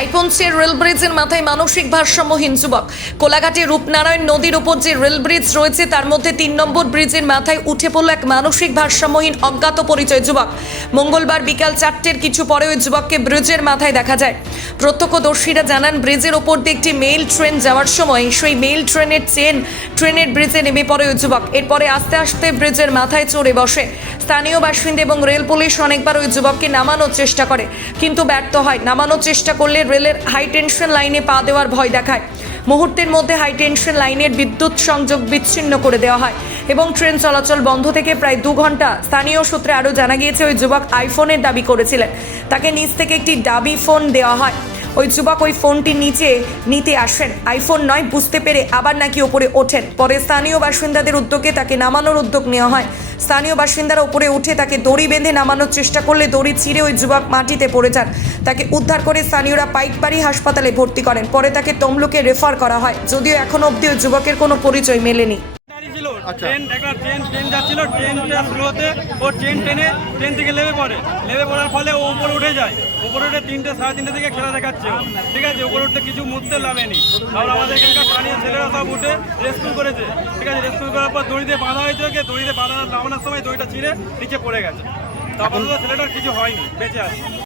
আইফোনসের rail ব্রিজের মাথায় মানসিক ভারসাম্যহীন যুবক। কোলাঘাটে রূপনারায়ণ নদীর ওপর যে রেল ব্রিজ রয়েছে তার মধ্যে 3 নম্বর ব্রিজের মাথায় উঠে পড়ল এক মানসিক ভারসাম্যহীন অজ্ঞাত পরিচয় যুবক। মঙ্গলবার বিকাল 4টের কিছু পরে ওই যুবককে ব্রিজের মাথায় দেখা যায়। প্রত্যক্ষদর্শীরা জানান, ব্রিজের ওপর দিয়ে একটি মেইল ট্রেন যাওয়ার সময় সেই মেইল ট্রেনের ট্রেনের ব্রিজে নেমে পড়ে ওই যুবক। এরপরে আস্তে আস্তে ব্রিজের মাথায় চড়ে বসে। স্থানীয় বাসিন্দা এবং রেল পুলিশ অনেকবার ওই যুবককে নামানোর চেষ্টা করে, কিন্তু ব্যর্থ হয়। নামানোর চেষ্টা করলে রেলের হাই টেনশন লাইনে পা দেওয়ার ভয় দেখায়। মুহূর্তের মধ্যে হাই টেনশন লাইনের বিদ্যুৎ সংযোগ বিচ্ছিন্ন করে দেওয়া হয় এবং ট্রেন চলাচল বন্ধ থেকে প্রায় 2 ঘন্টা। স্থানীয় সূত্রে আরও জানা গিয়েছে, ওই যুবক আইফোনের দাবি করেছিলেন। তাকে নিচ থেকে একটি দাবি ফোন দেওয়া হয়। ওই যুবক ওই ফোনটি নিতে আসেন। আইফোন নয় বুঝতে পেরে আবার নাকি ওপরে ওঠেন। পরে স্থানীয় বাসিন্দাদের উদ্যোগে তাকে নামানোর উদ্যোগ নেওয়া হয়। স্থানীয় বাসিন্দারা ওপরে উঠে তাকে দড়ি বেঁধে নামানোর চেষ্টা করলে দড়ি ছিঁড়ে ওই যুবক মাটিতে পড়ে যান। তাকে উদ্ধার করে স্থানীয়রা পাইকবাড়ি হাসপাতালে ভর্তি করেন। পরে তাকে তমলুকে রেফার করা হয়, যদিও এখনো অবধি ওই যুবকের কোনো পরিচয় মেলেনি। ট্রেন যাচ্ছিল, ট্রেনটা শুরু হতে ও ট্রেন থেকে নেমে পড়ার ফলে ও উপরে উঠে যায়। উপরে উঠে 3টে সাড়ে 3টে থেকে খেলা দেখাচ্ছে, ঠিক আছে। উপরে উঠতে কিছু মুহূর্তে নামেনি। আর আমাদের এখানকার স্থানীয় ছেলেরা সব উঠে রেস্কিউ করেছে, ঠিক আছে। রেস্কিউ করার পর দড়িতে বাঁধা হয়েছে, ওকে দড়িতে নামানোর সময় দড়িটা ছিঁড়ে নিচে পড়ে গেছে। তারপর ছেলেটার কিছু হয়নি, বেঁচে আছে।